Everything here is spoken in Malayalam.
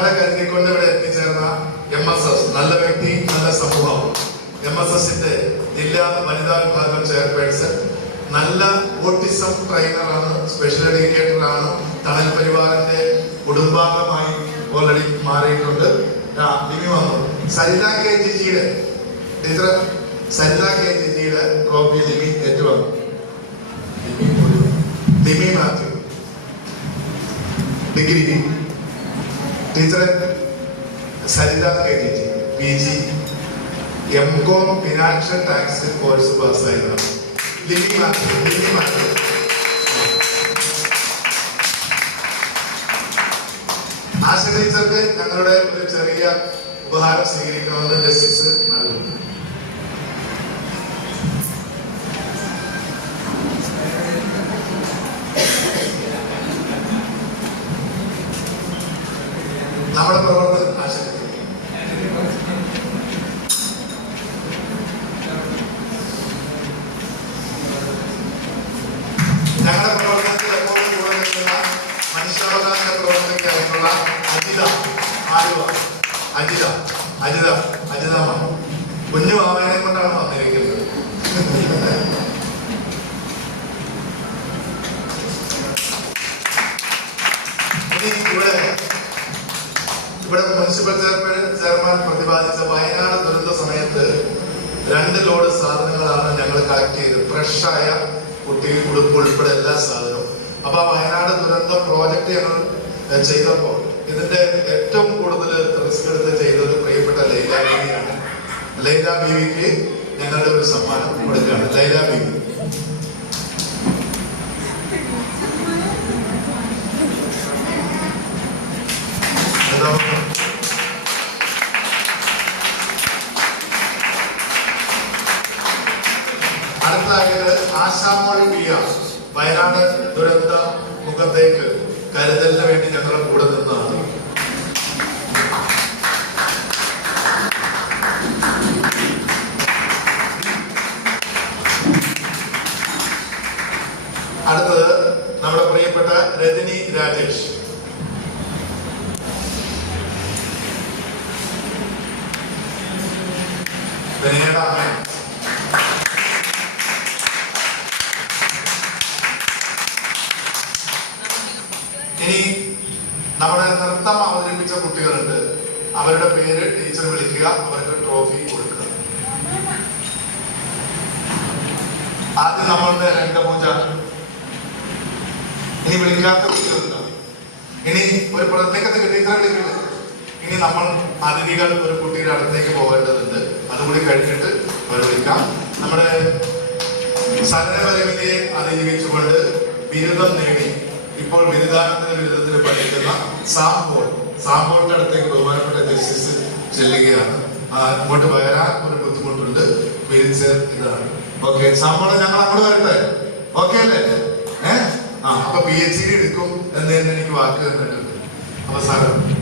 ഞങ്ങളെ കരുതിക്കൊണ്ട് ഇവിടെ എത്തിച്ചേർന്ന MSS നല്ല വ്യക്തി നല്ല സമൂഹം, MSSന്റെ ജില്ലാ വനിതാ വിഭാഗം ചെയർപേഴ്സൺ, നല്ല ഓട്ടിസം ട്രെയിനറാണ്, സ്പെഷ്യൽ എഡ്യൂക്കേറ്ററാണ്, തണൽ പരിവാറിന്റെ കുടുംബാംഗമായി ഓൾറെഡി മാറിയിട്ടുണ്ട്. ലിമി വന്നു. Saritha K ജിജിയുടെ teacher, Saritha K ജിജിയുടെ trophy ലിമി ഏറ്റുവന്നു. ലിമി Mathew degree ടീച്ചറെ, Saritha K Jiji PG MCOM financial tax course പാസ്സായതാണ്. ലിമി Mathew ആശ ടീച്ചർക്ക് ഞങ്ങളുടെ ഒരു ചെറിയ ഉപഹാരം സ്വീകരിക്കണമെന്ന് ജസ്റ്റിസ് നൽകുന്നു. നമ്മുടെ പ്രവർത്തനം ആശ ഞങ്ങളുടെ പ്രവർത്തനത്തിൽ എപ്പോഴും കൂടെ നിൽക്കുന്ന മനുഷ്യാവകാശ പ്രവർത്തനയ്ക്കായിട്ടുള്ള അജിതമാണ്. കുഞ്ഞു മാമനെ കൊണ്ടാണ് വന്നിരിക്കുന്നത്. ഇനി ഇവിടെ മുനിസിപ്പൽ ചെയർമാൻ പ്രതിപാദിച്ച വയനാട് ദുരന്ത സമയത്ത് 2 ലോഡ് സാധനങ്ങളാണ് ഞങ്ങൾ കളക്ട് ചെയ്തത്. ഫ്രഷായ കുട്ടി ഉടുപ്പ് ഉൾപ്പെടെ എല്ലാ സാധനവും. അപ്പൊ ആ വയനാട് ദുരന്ത പ്രോജക്ട് ഞങ്ങൾ ചെയ്തപ്പോൾ ഇതിന്റെ ഏറ്റവും കൂടുതൽ റിസ്ക് എടുത്ത് ചെയ്തത് പ്രിയപ്പെട്ട ലൈല ബീവിയാണ്. ലൈല ബീവിക്ക് ഞങ്ങളുടെ ഒരു സമ്മാനം കൊടുക്കുകയാണ്. ലൈല ബീവി അടുത്തതായിട്ട് ആശാമോൾ പിയ വയനാട് ദുരന്ത മുഖത്തേക്ക് കരുതലിന് വേണ്ടി ഞങ്ങളുടെ കൂടെ നിന്നതാണ്. അടുത്തത് നമ്മുടെ പ്രിയപ്പെട്ട രജനി രാജേഷ്. ഇനി നമ്മുടെ നൃത്തം അവതരിപ്പിച്ച കുട്ടികളുണ്ട്. അവരുടെ പേര് ടീച്ചർ വിളിക്കുക, അവർക്ക് ട്രോഫി കൊടുക്കുക. ആദ്യം നമ്മളുടെ രംഗപൂജ. ഇനി വിളിക്കാത്ത കുട്ടികളുണ്ടാവും. ഇനി ഒരു പ്രത്യേകത ടീച്ചറെ വിളിക്കില്ല. ഇനി നമ്മൾ അതിഥികൾ ഒരു കുട്ടിയുടെ അടുത്തേക്ക് പോകേണ്ടതുണ്ട്. അതുകൂടി കഴിഞ്ഞിട്ട് അവർ വിളിക്കാം. നമ്മുടെ സഹനപരിമിതിയെ അതിജീവിച്ചുകൊണ്ട് ബിരുദം നേടി ഇപ്പോൾ ബിരുദാനന്തര ബിരുദത്തിന് പഠിക്കുന്ന സാംബോളിന്റെ അടുത്തേക്ക് ബഹുമാനപ്പെട്ട ജസ്റ്റിസ് ചെല്ലുകയാണ്. അങ്ങോട്ട് വരാൻ ഒരു ബുദ്ധിമുട്ടുണ്ട്. വീൽചെയർ ഇതാണ്. ഓക്കെ, സാമ്പോളെ ഞങ്ങൾ അങ്ങോട്ട് വരട്ടെ. ഓക്കെ അല്ലേ? അപ്പൊ PhD എടുക്കും എന്ന് തന്നെ എനിക്ക് വാക്ക് തന്നിട്ടുണ്ട്. അവസാനം